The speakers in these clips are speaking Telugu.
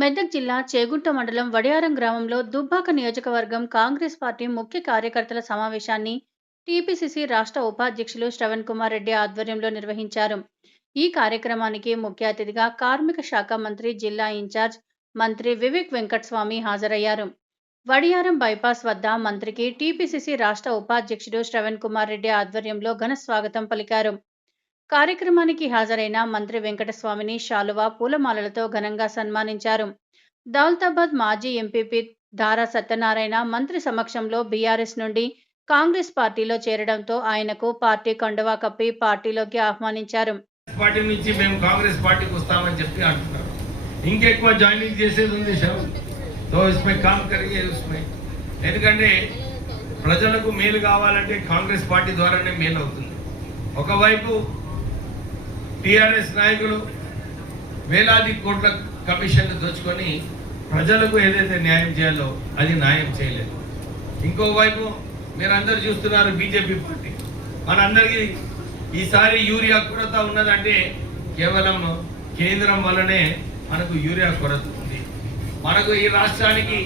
మెదక్ జిల్లా చేగుంట మండలం వడియారం గ్రామంలో దుబ్బాక నియోజకవర్గం కాంగ్రెస్ పార్టీ ముఖ్య కార్యకర్తల సమావేశాన్ని టీపీసీసీ రాష్ట్ర ఉపాధ్యక్షులు శ్రవణ్ కుమార్ రెడ్డి ఆధ్వర్యంలో నిర్వహించారు. ఈ కార్యక్రమానికి ముఖ్య అతిథిగా కార్మిక శాఖ మంత్రి, జిల్లా ఇన్ఛార్జ్ మంత్రి వివేక్ వెంకటస్వామి హాజరయ్యారు. వడియారం బైపాస్ వద్ద మంత్రికి టీపీసీసీ రాష్ట్ర ఉపాధ్యక్షుడు శ్రవణ్ కుమార్ రెడ్డి ఆధ్వర్యంలో ఘన స్వాగతం పలికారు. కార్యక్రమానికి హాజరైన మంత్రి వెంకటస్వామిని శాలువా, పూలమాలలతో ఘనంగా సన్మానించారు. దౌలతాబాద్ మాజీ ఎంపీపీ దారా సత్యనారాయణ మంత్రి సమక్షంలో బీఆర్ఎస్ నుండి కాంగ్రెస్ పార్టీలో చేరడంతో ఆయనకు పార్టీ కండువా కప్పి పార్టీలోకి ఆహ్వానించారు. పార్టీ నుంచి మేము కాంగ్రెస్ పార్టీకి వస్తామని చెప్పి అంటున్నారు. ఇంకెక్కువ జాయినింగ్ చేసేది ఉంది ఎందుకంటే ప్రజలకు మేలు కావాలంటే కాంగ్రెస్ పార్టీ ద్వారానే మేలు అవుతుంది. ఒకవైపు టీఆర్ఎస్ నాయకులు వేలాది కోట్ల కమిషన్లు దోచుకొని ప్రజలకు ఏదైతే న్యాయం చేయాలో అది న్యాయం చేయలేదు. ఇంకోవైపు మీరందరూ చూస్తున్నారు, బీజేపీ పార్టీ మనందరికీ ఈసారి యూరియా కొరత ఉన్నదంటే కేవలం కేంద్రం వల్లనే మనకు యూరియా కొరత ఉంది. మనకు ఈ రాష్ట్రానికి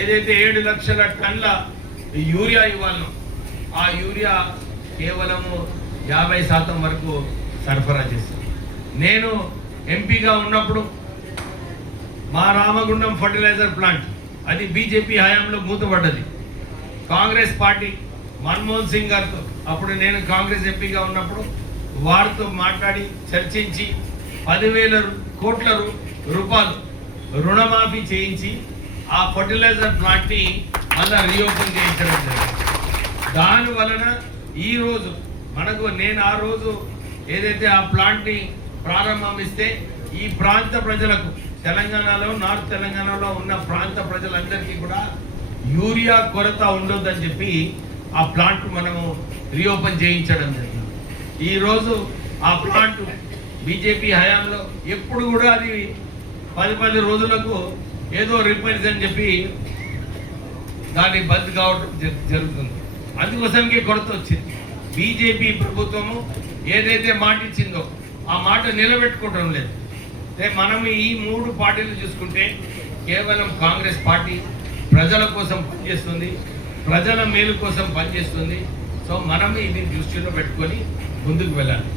ఏదైతే 7 లక్షల టన్నుల యూరియా ఇవ్వాలో ఆ యూరియా కేవలము 50% వరకు సరఫరా చేస్తుంది. నేను ఎంపీగా ఉన్నప్పుడు మా రామగుండం ఫర్టిలైజర్ ప్లాంట్ అది బీజేపీ హయాంలో మూతపడ్డది. కాంగ్రెస్ పార్టీ మన్మోహన్ సింగ్ గారితో, అప్పుడు నేను కాంగ్రెస్ ఎంపీగా ఉన్నప్పుడు వారితో మాట్లాడి చర్చించి 10,000 కోట్ల రూపాయలు రుణమాఫీ చేయించి ఆ ఫర్టిలైజర్ ప్లాంట్ని మళ్ళా రీఓపెన్ చేయించడం జరిగింది. దాని వలన ఈరోజు మనకు నేను ఆ రోజు ఏదైతే ఆ ప్లాంట్ని ప్రారంభిస్తే ఈ ప్రాంత ప్రజలకు తెలంగాణలో, నార్త్ తెలంగాణలో ఉన్న ప్రాంత ప్రజలందరికీ కూడా యూరియా కొరత ఉండొద్దని చెప్పి ఆ ప్లాంట్ మనము రీఓపెన్ చేయించడం జరిగింది. ఈరోజు ఆ ప్లాంట్ బీజేపీ హయాంలో ఎప్పుడు కూడా అది 10 రోజులకు ఏదో రిపేర్స్ అని చెప్పి దాన్ని బంద్ కావడం జరుగుతుంది. అందుకోసంకే కొరత వచ్చింది. బీజేపీ ప్రభుత్వము ఏదైతే మాట ఇచ్చిందో ఆ మాట నిలబెట్టుకోవడం లేదు. మనం ఈ 3 పార్టీలు చూసుకుంటే కేవలం కాంగ్రెస్ పార్టీ ప్రజల కోసం పనిచేస్తుంది, ప్రజల మేలు కోసం పనిచేస్తుంది. సో మనం ఇది దృష్టిలో పెట్టుకొని ముందుకు వెళ్ళాలి.